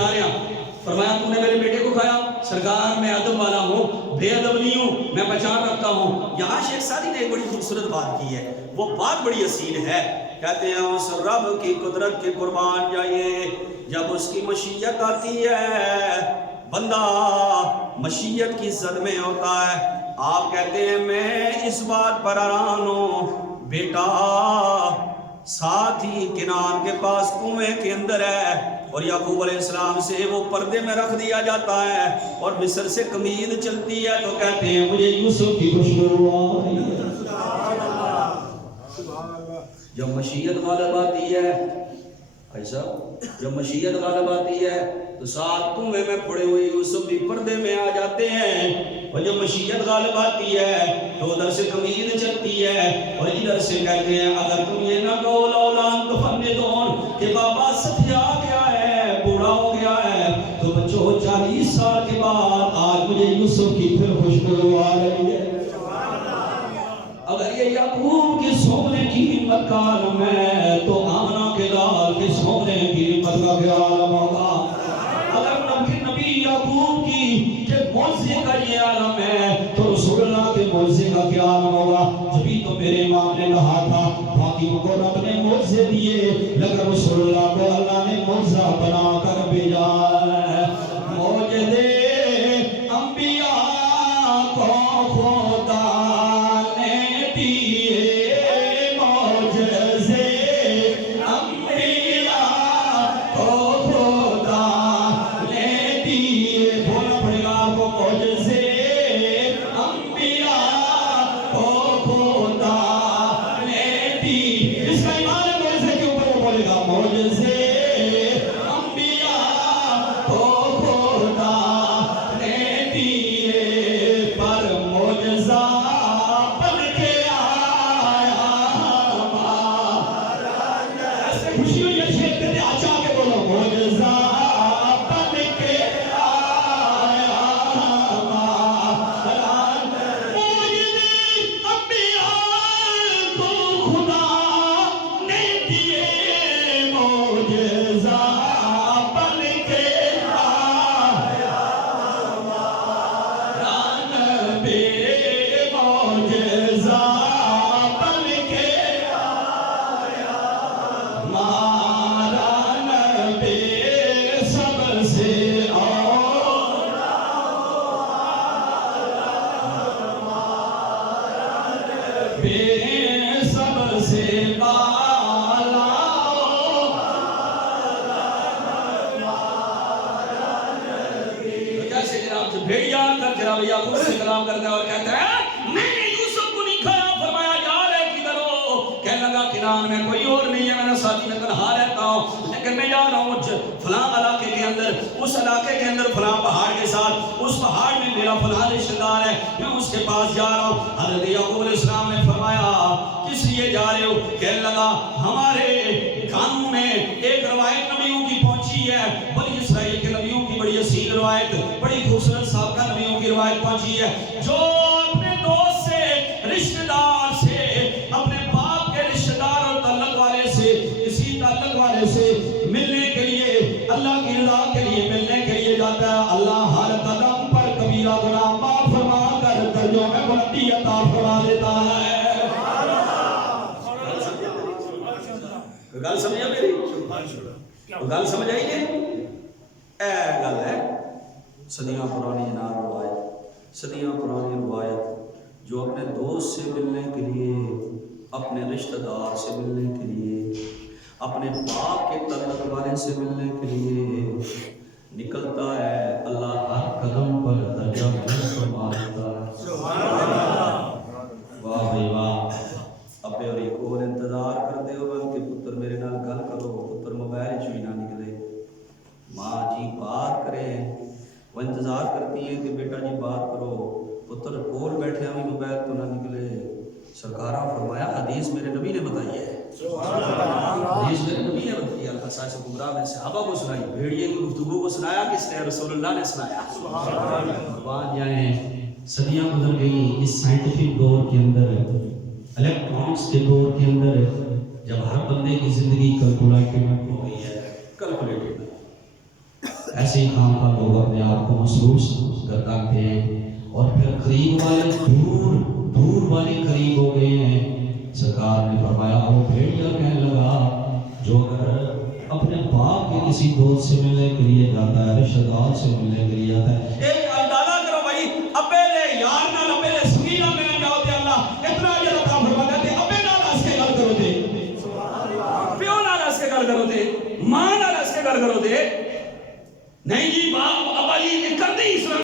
جا رہے ہیں. فرمایا تو نے میرے بیٹے کو کھایا؟ سرکار میں ادب والا ہوں، بے ادب نہیں ہوں، میں پہچان رکھتا ہوں. یہاں شیخ سعدی نے ایک بڑی خوبصورت بات کی ہے، وہ بات بڑی اصیل ہے. کہتے ہیں اس رب کی قدرت کے قربان جائیے، جب اس کی مشیت آتی ہے بندہ مشیت کی زد میں ہوتا ہے. آپ کہتے ہیں میں اس بات پر حیران ہوں، بیٹا ساتھ ہی کنان کے پاس کنویں کے اندر ہے اور یعقوب علیہ السلام سے وہ پردے میں رکھ دیا جاتا ہے اور مصر سے قمید چلتی ہے تو کہتے ہیں مجھے یوسف کی خوشبو آ رہی ہے. جب مشیت غالب آتی ہے ایسا، جب مشیت غالب آتی ہے تو ساتھ کنویں میں پڑے ہوئے یوسف بھی پردے میں آ جاتے ہیں. اور جب مشیت غالب آتی ہے تو ادھر سے قمید چلتی ہے اور ادھر سے کہتے ہیں اگر تم یہ نہ کہو لولان تو فندون کہ بابا سفیا گیا ہے، بوڑھا ہو گیا ہے، تو بچوں 40 سال کے بعد آج مجھے یوسف کی پھر خوشبو آ رہی ہے. اگر یہ یعقوب کے سونے کی ہمت کا عالم ہے تو آمنہ کے لال کے سونے کی ہمت کا کیا عالم ہوگا. اگر نبی یعقوب کی کہ موزے کا یہ عالم ہے تو رسول اللہ کے موزے کا کیا عالم ہوگا. جبھی تو میرے امام نے کہا تھا باقیوں کو رب نے موزے دیے لیکن رسول اللہ کو اللہ نے موزہ بنا کر بھیجا ہے. موجزے انبیاء کو خدا یعقوب سے کلام کرتا ہے اور کہتا ہے میں نے یوسف کو نہیں کھایا. فرمایا جا رہے کدھر ہو؟ کہنے لگا کنان میں کوئی اور نہیں ہے، میرا ساتھی میں تنہا رہتا ہوں لیکن میں جا رہا ہوں فلاں علاقے کے اندر، اس علاقے کے اندر فلاں پہاڑ کے ساتھ، اس پہاڑ میں میرا فلاں رشتہ دار ہے، میں اس کے پاس جا رہا ہوں. حضرت یعقوب علیہ السلام نے فرمایا کس لیے جا رہے ہو؟ کہنے لگا ہمارے کانوں میں ایک روایت نبیوں کی پہنچی ہے، بنی اسرائیل کے نبیوں کی بڑی اصیل روایت، بڑی خوبصورت سابقہ نبیوں کی روایت پہنچی ہے، جو اپنے دوست سے، رشتہ دار سے، اپنے باپ کے رشتہ دار اور تعلق والے سے، کسی تعلق والے سے ملنے کے لیے، اللہ کی رضا کے لیے ملنے کے لیے جاتا ہے، اللہ ہر قدم پر کبیرہ گناہ معاف فرما کر درجوں میں بلندی عطا فرما دیتا ہے. گل سمجھا میری؟ گل سمجھ آئی نہیں؟ اے گل ہے صدیاں پرانی جناب روایت، صدیاں پرانی روایت جو اپنے دوست سے ملنے کے لیے، اپنے رشتہ دار سے ملنے کے لیے، اپنے باپ کے تعلق والے سے ملنے کے لیے نکلتا ہے، اللہ ہر قدم پر درجہ بلند فرما دیتا ہے. واہ بھائی واہ. ابے اور ایک اور انتظار کرتے ہو کہ پتر میرے نال گل کرو، پتر موبائل چوئی نہ نکلے، ماں جی بات کریں، وہ انتظار کرتی ہیں کہ بیٹا جی بات کرو، پتر کول بیٹھے ہوئی موبائل تو نہ نکلے. سرکارہ فرمایا حدیث میرے نبی نے بتائی ہے، حدیث میرے نبی نے بتائی ہے. القصائص الکبریٰ میں صحابہ کو سنائی، بھیڑیے کی گفتگو کو سنایا کس نے؟ رسول اللہ نے سنایا. قربان جائیں صدیاں گزر گئی اس سائنٹیفک دور کے اندر، الیکٹرانکس کے دور کے اندر، جب ہر بندے کی زندگی کیلکولیٹڈ ہو گئی ہے. کیلکولیٹڈ ایسے ہی خام کا لوگ اپنے آپ کو مصروف گردانتے ہیں اور پھر قریب والے دور والے قریب ہو گئے ہیں. سرکار نے فرمایا وہ بھیڑیا کہنے لگا جو اگر اپنے باپ کے کسی دوست سے ملنے کے لیے جاتا ہے، رشتہ دار سے ملنے کے لیے جاتا ہے، ایک اندازہ کرو بھائی ابے لے یار نال ابے لے سنگینا میں جاؤ تے اللہ اتنا اجر عطا فرما دے. ابے نال اس کے گل کرو تے پیو نال اس کے گل کرو تے ماں نال اس کے گل کرو تے نہیں جی باپ ابا جی کر دی اسلام